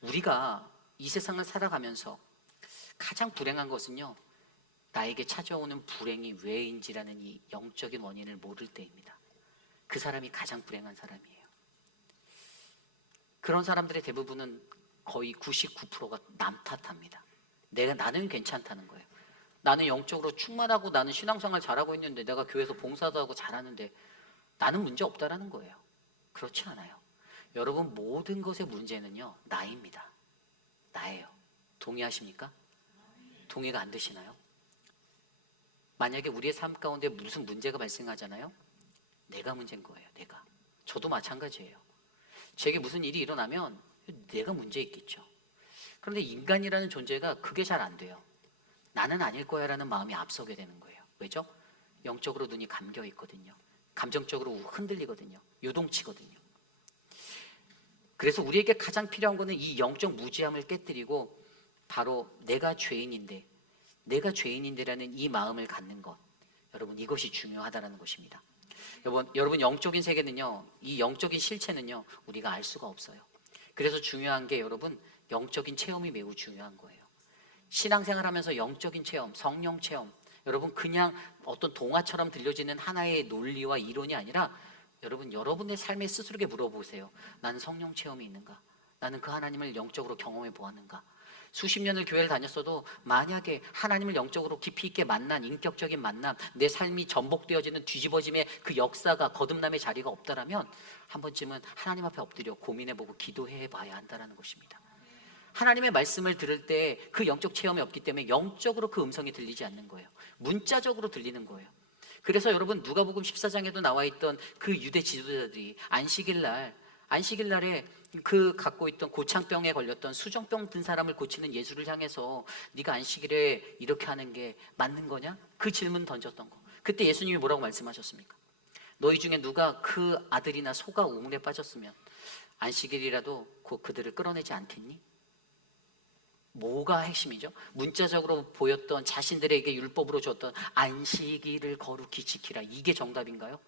우리가 이 세상을 살아가면서 가장 불행한 것은요, 나에게 찾아오는 불행이 왜인지라는 이 영적인 원인을 모를 때입니다. 그 사람이 가장 불행한 사람이에요. 그런 사람들의 대부분은 거의 99%가 남 탓합니다. 나는 괜찮다는 거예요. 나는 영적으로 충만하고 나는 신앙생활 잘하고 있는데, 내가 교회에서 봉사도 하고 잘하는데 나는 문제 없다라는 거예요. 그렇지 않아요. 여러분, 모든 것의 문제는요, 나입니다. 나예요. 동의하십니까? 동의가 안 되시나요? 만약에 우리의 삶 가운데 무슨 문제가 발생하잖아요, 내가 문제인 거예요. 내가. 저도 마찬가지예요. 제게 무슨 일이 일어나면 내가 문제 있겠죠. 그런데 인간이라는 존재가 그게 잘 안 돼요. 나는 아닐 거야 라는 마음이 앞서게 되는 거예요. 왜죠? 영적으로 눈이 감겨 있거든요. 감정적으로 흔들리거든요. 요동치거든요. 그래서 우리에게 가장 필요한 거는 이 영적 무지함을 깨뜨리고, 바로 내가 죄인인데라는 이 마음을 갖는 것. 여러분, 이것이 중요하다는 것입니다. 여러분, 영적인 세계는요, 이 영적인 실체는요, 우리가 알 수가 없어요. 그래서 중요한 게, 여러분, 영적인 체험이 매우 중요한 거예요. 신앙생활 하면서 영적인 체험, 성령 체험, 여러분, 그냥 어떤 동화처럼 들려지는 하나의 논리와 이론이 아니라, 여러분의 삶에 스스로에게 물어보세요. 나는 성령 체험이 있는가? 나는 그 하나님을 영적으로 경험해 보았는가? 수십 년을 교회를 다녔어도 만약에 하나님을 영적으로 깊이 있게 만난 인격적인 만남, 내 삶이 전복되어지는 뒤집어짐의 그 역사가, 거듭남의 자리가 없다라면 한 번쯤은 하나님 앞에 엎드려 고민해보고 기도해 봐야 한다는 것입니다. 하나님의 말씀을 들을 때 그 영적 체험이 없기 때문에 영적으로 그 음성이 들리지 않는 거예요. 문자적으로 들리는 거예요. 그래서 여러분, 누가복음 14장에도 나와 있던 그 유대 지도자들이 안식일 날에 그 갖고 있던 고창병에 걸렸던 수정병 든 사람을 고치는 예수를 향해서 네가 안식일에 이렇게 하는 게 맞는 거냐? 그 질문 던졌던 거. 그때 예수님이 뭐라고 말씀하셨습니까? 너희 중에 누가 그 아들이나 소가 우물에 빠졌으면 안식일이라도 곧 그들을 끌어내지 않겠니? 뭐가 핵심이죠? 문자적으로 보였던, 자신들에게 율법으로 줬던 안식일을 거룩히 지키라, 이게 정답인가요?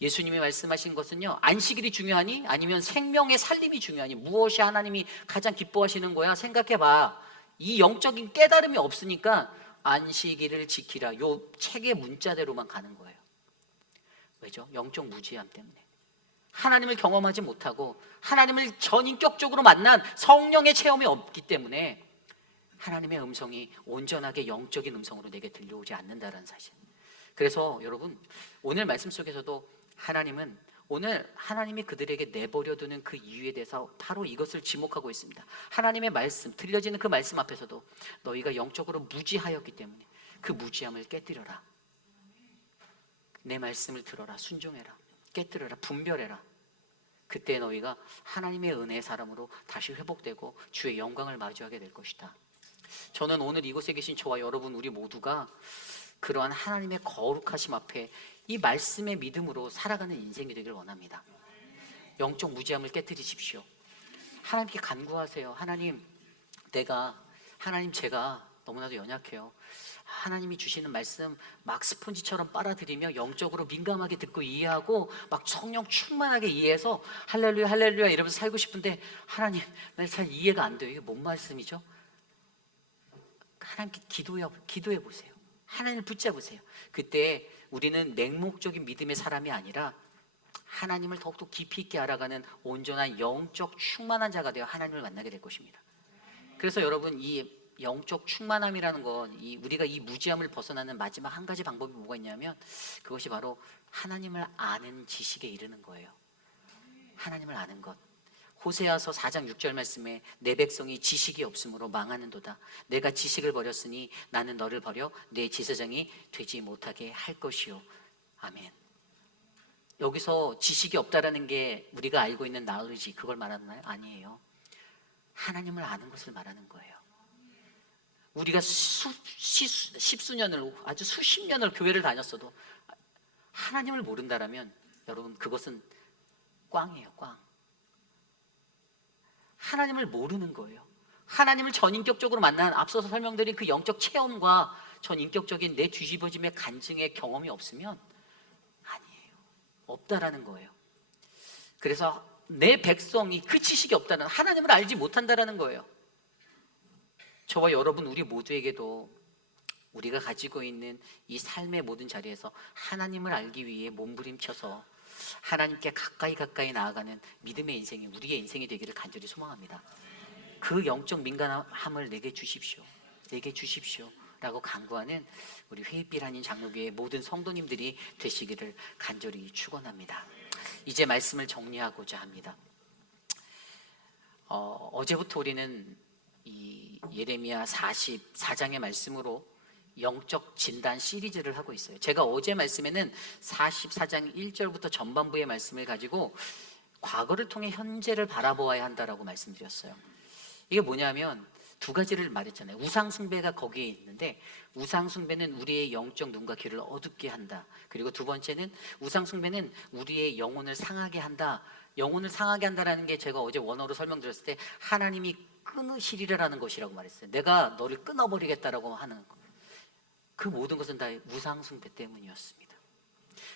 예수님이 말씀하신 것은요, 안식일이 중요하니 아니면 생명의 살림이 중요하니, 무엇이 하나님이 가장 기뻐하시는 거야? 생각해봐. 이 영적인 깨달음이 없으니까 안식일을 지키라, 요 책의 문자대로만 가는 거예요. 왜죠? 영적 무지함 때문에. 하나님을 경험하지 못하고 하나님을 전인격적으로 만난 성령의 체험이 없기 때문에 하나님의 음성이 온전하게 영적인 음성으로 내게 들려오지 않는다는 사실. 그래서 여러분, 오늘 말씀 속에서도 오늘 하나님이 그들에게 내버려 두는 그 이유에 대해서 바로 이것을 지목하고 있습니다. 하나님의 말씀, 들려지는 그 말씀 앞에서도 너희가 영적으로 무지하였기 때문에 그 무지함을 깨뜨려라. 내 말씀을 들어라. 순종해라. 깨뜨려라. 분별해라. 그때 너희가 하나님의 은혜의 사람으로 다시 회복되고 주의 영광을 마주하게 될 것이다. 저는 오늘 이곳에 계신 저와 여러분, 우리 모두가 그러한 하나님의 거룩하심 앞에 이 말씀의 믿음으로 살아가는 인생이 되길 원합니다. 영적 무지함을 깨뜨리십시오. 하나님께 간구하세요. 하나님, 제가 너무나도 연약해요. 하나님이 주시는 말씀 막 스폰지처럼 빨아들이며 영적으로 민감하게 듣고 이해하고 막 성령 충만하게 이해해서 할렐루야 할렐루야 이러면서 살고 싶은데, 하나님, 나 잘 이해가 안 돼요. 이게 뭔 말씀이죠? 하나님께 기도해 보세요. 하나님을 붙잡으세요. 그때 우리는 맹목적인 믿음의 사람이 아니라 하나님을 더욱더 깊이 있게 알아가는 온전한 영적 충만한 자가 되어 하나님을 만나게 될 것입니다. 그래서 여러분, 이 영적 충만함이라는 건, 우리가 이 무지함을 벗어나는 마지막 한 가지 방법이 뭐가 있냐면, 그것이 바로 하나님을 아는 지식에 이르는 거예요. 하나님을 아는 것. 호세아서 4장 6절 말씀에 내 백성이 지식이 없으므로 망하는도다. 내가 지식을 버렸으니 나는 너를 버려 내 제사장이 되지 못하게 할 것이요. 아멘. 여기서 지식이 없다라는 게 우리가 알고 있는 knowledge, 그걸 말하나요? 아니에요. 하나님을 아는 것을 말하는 거예요. 우리가 십수년을, 아주 수십 년을 교회를 다녔어도 하나님을 모른다라면 여러분, 그것은 꽝이에요. 꽝. 하나님을 모르는 거예요. 하나님을 전인격적으로 만난, 앞서서 설명드린 그 영적 체험과 전인격적인 내 뒤집어짐의 간증의 경험이 없으면 아니에요. 없다라는 거예요. 그래서 내 백성이 그 지식이 없다는, 하나님을 알지 못한다라는 거예요. 저와 여러분, 우리 모두에게도 우리가 가지고 있는 이 삶의 모든 자리에서 하나님을 알기 위해 몸부림쳐서 하나님께 가까이 나아가는 믿음의 인생이 우리의 인생이 되기를 간절히 소망합니다. 그 영적 민감함을 내게 주십시오 라고 간구하는 우리 회의빛 한인 장로교회 모든 성도님들이 되시기를 간절히 축원합니다. 이제 말씀을 정리하고자 합니다. 어제부터 우리는 이 예레미야 44장의 말씀으로 영적 진단 시리즈를 하고 있어요. 제가 어제 말씀에는 44장 1절부터 전반부의 말씀을 가지고 과거를 통해 현재를 바라보아야 한다라고 말씀드렸어요. 이게 뭐냐면 두 가지를 말했잖아요. 우상 숭배가 거기에 있는데 우상 숭배는 우리의 영적 눈과 귀를 어둡게 한다. 그리고 두 번째는 우상 숭배는 우리의 영혼을 상하게 한다. 영혼을 상하게 한다라는 게 제가 어제 원어로 설명드렸을 때 하나님이 끊으시리라는 것이라고 말했어요. 내가 너를 끊어버리겠다라고 하는 것. 그 모든 것은 다 우상 숭배 때문이었습니다.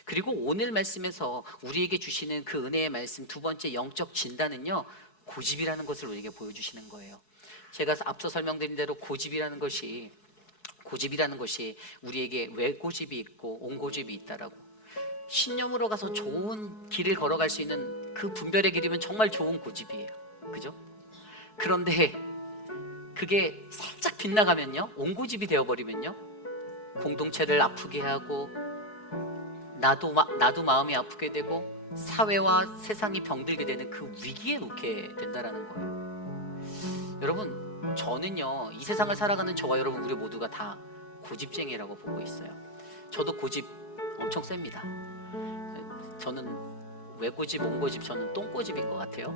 그리고 오늘 말씀에서 우리에게 주시는 그 은혜의 말씀 두 번째 영적 진단은요, 고집이라는 것을 우리에게 보여주시는 거예요. 제가 앞서 설명드린 대로 고집이라는 것이 우리에게 외고집이 있고 온고집이 있다라고. 신념으로 가서 좋은 길을 걸어갈 수 있는 그 분별의 길이면 정말 좋은 고집이에요. 그죠? 그런데 그게 살짝 빗나가면요, 온고집이 되어버리면요, 공동체를 아프게 하고 나도 마음이 아프게 되고 사회와 세상이 병들게 되는 그 위기에 놓게 된다라는 거예요. 여러분, 저는요, 이 세상을 살아가는 저와 여러분 우리 모두가 다 고집쟁이라고 보고 있어요. 저도 고집 엄청 셉니다. 저는 외고집, 온고집, 저는 똥고집인 것 같아요.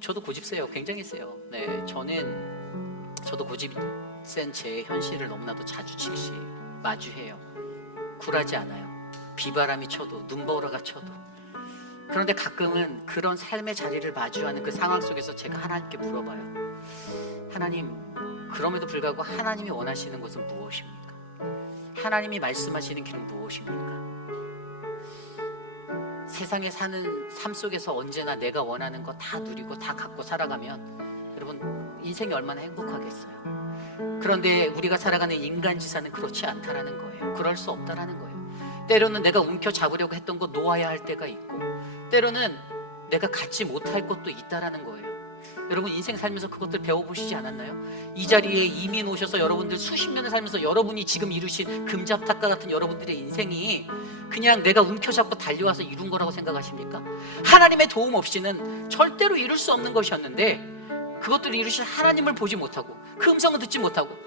저도 고집 세요. 굉장히 세요. 네, 저도 고집 센 제 현실을 너무나도 자주치 마주해요. 굴하지 않아요. 비바람이 쳐도 눈보라가 쳐도. 그런데 가끔은 그런 삶의 자리를 마주하는 그 상황 속에서 제가 하나님께 물어봐요. 하나님, 그럼에도 불구하고 하나님이 원하시는 것은 무엇입니까? 하나님이 말씀하시는 길은 무엇입니까? 세상에 사는 삶 속에서 언제나 내가 원하는 거 다 누리고 다 갖고 살아가면 여러분 인생이 얼마나 행복하겠어요. 그런데 우리가 살아가는 인간지사는 그렇지 않다라는 거예요. 그럴 수 없다라는 거예요. 때로는 내가 움켜잡으려고 했던 거 놓아야 할 때가 있고, 때로는 내가 갖지 못할 것도 있다라는 거예요. 여러분 인생 살면서 그것들 배워보시지 않았나요? 이 자리에 이미 오셔서 여러분들 수십 년을 살면서 여러분이 지금 이루신 금잡탑과 같은 여러분들의 인생이 그냥 내가 움켜잡고 달려와서 이룬 거라고 생각하십니까? 하나님의 도움 없이는 절대로 이룰 수 없는 것이었는데 그것들을 이루신 하나님을 보지 못하고 그 음성을 듣지 못하고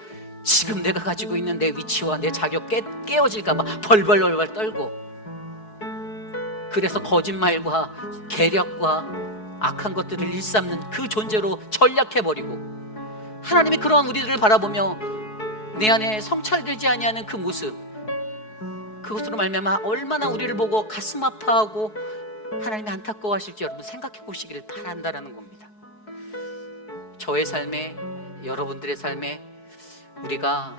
지금 내가 가지고 있는 내 위치와 내 자격 깨어질까 봐 벌벌 떨고, 그래서 거짓말과 계략과 악한 것들을 일삼는 그 존재로 전락해버리고, 하나님의 그러한 우리들을 바라보며 내 안에 성찰되지 아니하는 그 모습, 그것으로 말미암아 얼마나 우리를 보고 가슴 아파하고 하나님이 안타까워하실지 여러분 생각해 보시기를 바란다라는 겁니다. 저의 삶에, 여러분들의 삶에 우리가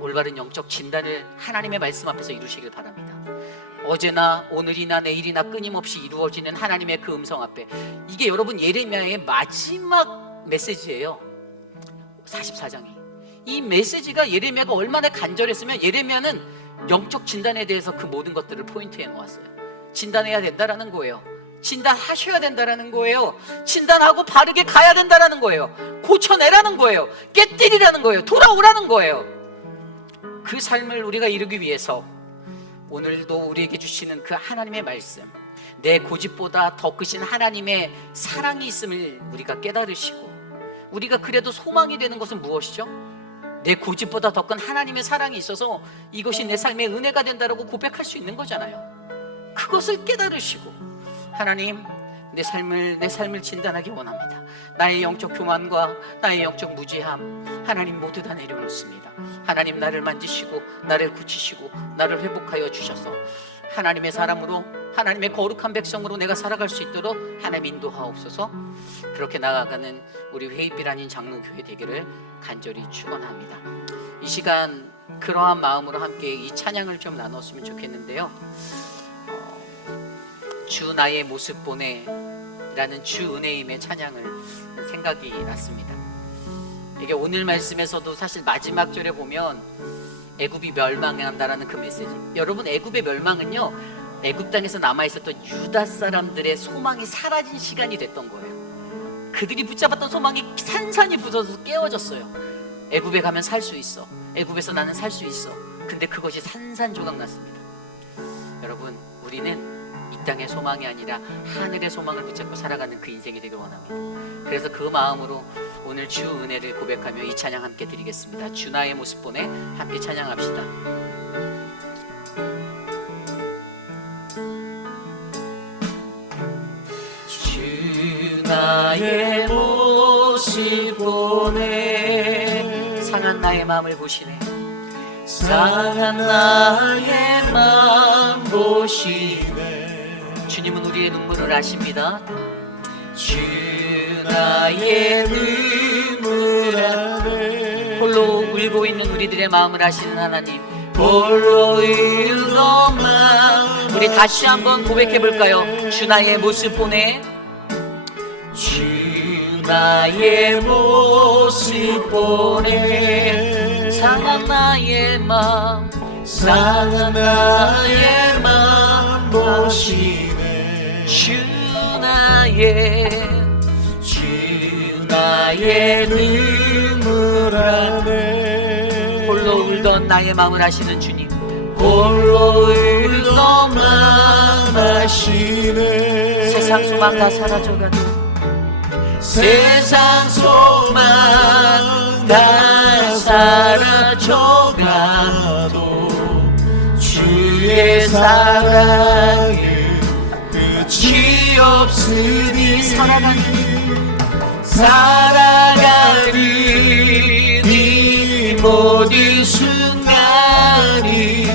올바른 영적 진단을 하나님의 말씀 앞에서 이루시길 바랍니다. 어제나 오늘이나 내일이나 끊임없이 이루어지는 하나님의 그 음성 앞에, 이게 여러분 예레미야의 마지막 메시지예요. 44장이. 이 메시지가 예레미야가 얼마나 간절했으면 예레미야는 영적 진단에 대해서 그 모든 것들을 포인트해 놓았어요. 진단해야 된다라는 거예요. 진단하셔야 된다라는 거예요. 진단하고 바르게 가야 된다라는 거예요. 고쳐내라는 거예요. 깨뜨리라는 거예요. 돌아오라는 거예요. 그 삶을 우리가 이루기 위해서 오늘도 우리에게 주시는 그 하나님의 말씀, 내 고집보다 더 크신 하나님의 사랑이 있음을 우리가 깨달으시고, 우리가 그래도 소망이 되는 것은 무엇이죠? 내 고집보다 더 큰 하나님의 사랑이 있어서 이것이 내 삶의 은혜가 된다라고 고백할 수 있는 거잖아요. 그것을 깨달으시고, 하나님, 내 삶을 진단하기 원합니다. 나의 영적 교만과 나의 영적 무지함, 하나님 모두 다 내려놓습니다. 하나님, 나를 만지시고 나를 고치시고 나를 회복하여 주셔서 하나님의 사람으로, 하나님의 거룩한 백성으로 내가 살아갈 수 있도록 하나님 인도하옵소서. 그렇게 나아가는 우리 회의빛 아닌 장로교회 되기를 간절히 축원합니다. 이 시간 그러한 마음으로 함께 이 찬양을 좀 나눴으면 좋겠는데요. 주 나의 모습 보네 라는 주 은혜임의 찬양을 생각이 났습니다. 이게 오늘 말씀에서도 사실 마지막 절에 보면 애굽이 멸망한다라는 그 메시지. 여러분, 애굽의 멸망은요, 애굽 땅에서 남아있었던 유다 사람들의 소망이 사라진 시간이 됐던 거예요. 그들이 붙잡았던 소망이 산산이 부서져서 깨어졌어요. 애굽에 가면 살 수 있어. 애굽에서 나는 살 수 있어. 근데 그것이 산산조각 났습니다. 여러분, 우리는 이 땅의 소망이 아니라 하늘의 소망을 붙잡고 살아가는 그 인생이 되길 원합니다. 그래서 그 마음으로 오늘 주 은혜를 고백하며 이 찬양 함께 드리겠습니다. 주 나의 모습 보내 함께 찬양합시다. 주 나의 모습 보내 상한 나의 마음을 보시네. 상한 나의 마음 보시네. 주님은 우리의 눈물을 아십니다. 주 나의 눈물 아네. 홀로 울고 있는 우리들의 마음을 아시는 하나님, 홀로 울던 마음. 우리 다시 한번 고백해 볼까요? 주 나의 모습 보내. 주 나의 모습 보내. 상한 나의 마음, 상한 나의 마음 보시네. 주 나의 눈물 안에 홀로 울던 나의 마음을 아시는 주님, 홀로 울던 마음 아시네. 세상 소망 다 사라져가도, 세상 소망 다 사라져가도 주의 사랑은 끝이 없으니 살아가는 이 모든 순간이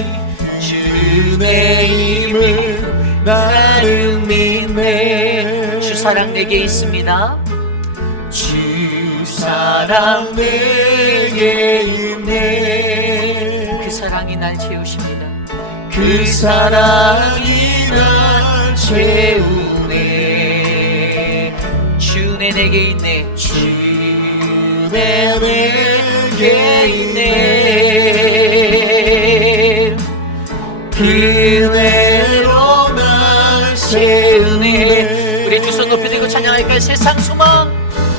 주의 힘을 나는 믿네. 주 사랑 내게 있습니다. 주 사랑 내게 있네. 그 사랑이 날 채우십니다. 그 사랑이 날 채우네. 주내 내게 있네. 주내 내게 있네. 그대로 날 채우네. 우리 두 손 높이 들고 찬양할까요? 세상 소망,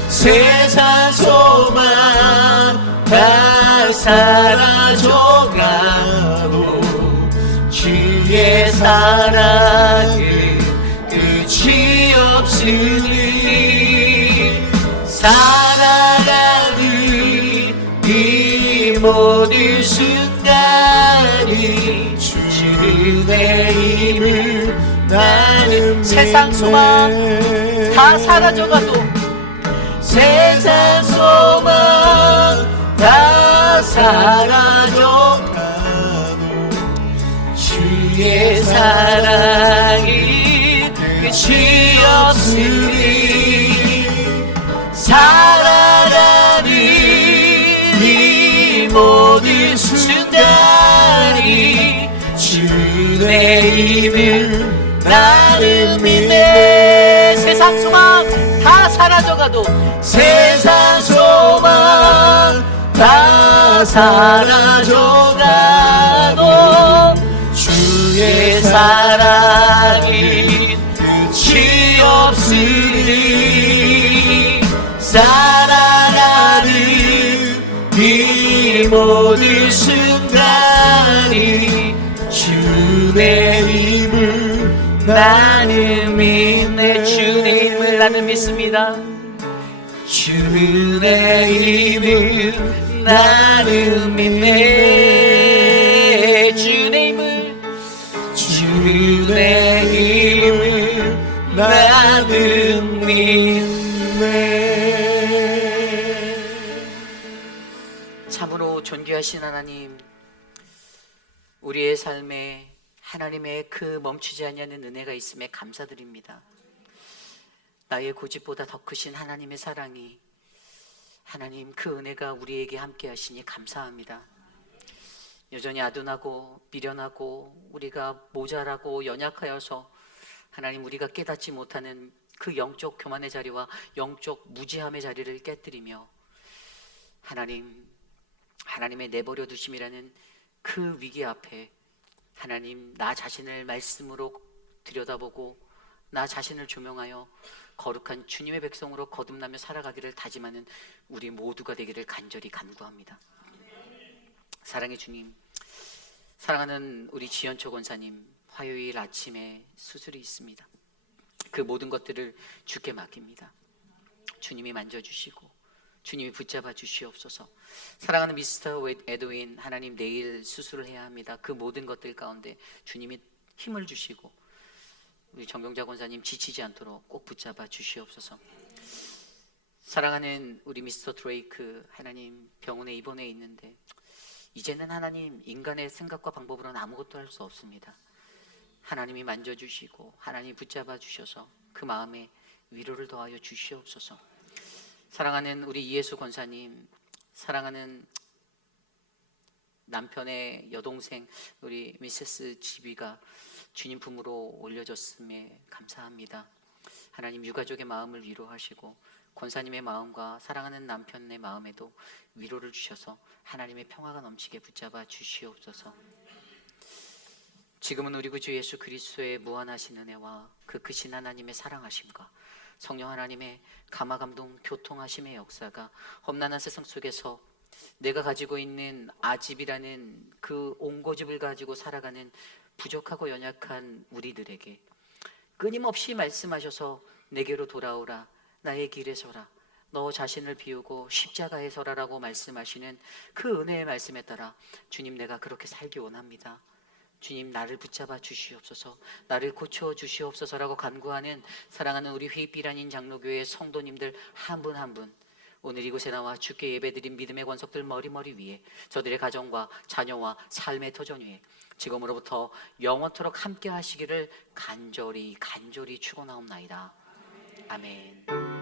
세상 소망 다 사라져가도 주의 사랑은 끝이 없으니 살아가는 이 모든 순간이 주의 힘을 나는 세상 소망 다 사라져가도, 세상 소망 다 사라져가도 주의 사랑이 끝이 없으니 살아가는 이 모든 순간이 주의 힘을 나는 믿네. 세상 소망 다 사라져가도, 세상 소망 다 사라져가도 주의 사랑이 끝이 없으니 살아가는 이 모든 순간이 주의 힘을 나는 믿네. 주의 힘을 나는 믿습니다. 주의 힘을 나는 믿네. 주의 힘을, 주의 힘을 나는 믿네. 참으로 존귀하신 하나님, 우리의 삶에 하나님의 그 멈추지 않는 은혜가 있음에 감사드립니다. 나의 고집보다 더 크신 하나님의 사랑이, 하나님 그 은혜가 우리에게 함께 하시니 감사합니다. 여전히 아둔하고 미련하고 우리가 모자라고 연약하여서 하나님 우리가 깨닫지 못하는 그 영적 교만의 자리와 영적 무지함의 자리를 깨뜨리며 하나님의 내버려 두심이라는 그 위기 앞에 하나님, 나 자신을 말씀으로 들여다보고 나 자신을 조명하여 거룩한 주님의 백성으로 거듭나며 살아가기를 다짐하는 우리 모두가 되기를 간절히 간구합니다. 사랑의 주님, 사랑하는 우리 지연초 권사님, 화요일 아침에 수술이 있습니다. 그 모든 것들을 주께 맡깁니다. 주님이 만져주시고 주님이 붙잡아 주시옵소서. 사랑하는 미스터 에드윈, 하나님 내일 수술을 해야 합니다. 그 모든 것들 가운데 주님이 힘을 주시고 우리 정경자 권사님 지치지 않도록 꼭 붙잡아 주시옵소서. 사랑하는 우리 미스터 드레이크, 하나님 병원에 입원해 있는데 이제는 하나님 인간의 생각과 방법으로는 아무것도 할 수 없습니다. 하나님이 만져주시고 하나님이 붙잡아 주셔서 그 마음에 위로를 더하여 주시옵소서. 사랑하는 우리 이예수 권사님, 사랑하는 남편의 여동생 우리 미세스 지비가 주님 품으로 올려졌음에 감사합니다. 하나님 유가족의 마음을 위로하시고 권사님의 마음과 사랑하는 남편의 마음에도 위로를 주셔서 하나님의 평화가 넘치게 붙잡아 주시옵소서. 지금은 우리 구주 예수 그리스도의 무한하신 은혜와 그 크신 하나님의 사랑하심과 성령 하나님의 감화감동 교통하심의 역사가 험난한 세상 속에서 내가 가지고 있는 아집이라는 그 옹고집을 가지고 살아가는 부족하고 연약한 우리들에게 끊임없이 말씀하셔서 내게로 돌아오라, 나의 길에 서라, 너 자신을 비우고 십자가에 서라라고 말씀하시는 그 은혜의 말씀에 따라 주님, 내가 그렇게 살기 원합니다. 주님, 나를 붙잡아 주시옵소서, 나를 고쳐 주시옵소서라고 간구하는 사랑하는 우리 휘빛비란인 장로교회 성도님들 한 분 한 분, 오늘 이곳에 나와 주께 예배드린 믿음의 권속들 머리머리 위에 저들의 가정과 자녀와 삶의 터전 위에 지금으로부터 영원토록 함께 하시기를 간절히 축원하옵나이다. 아멘.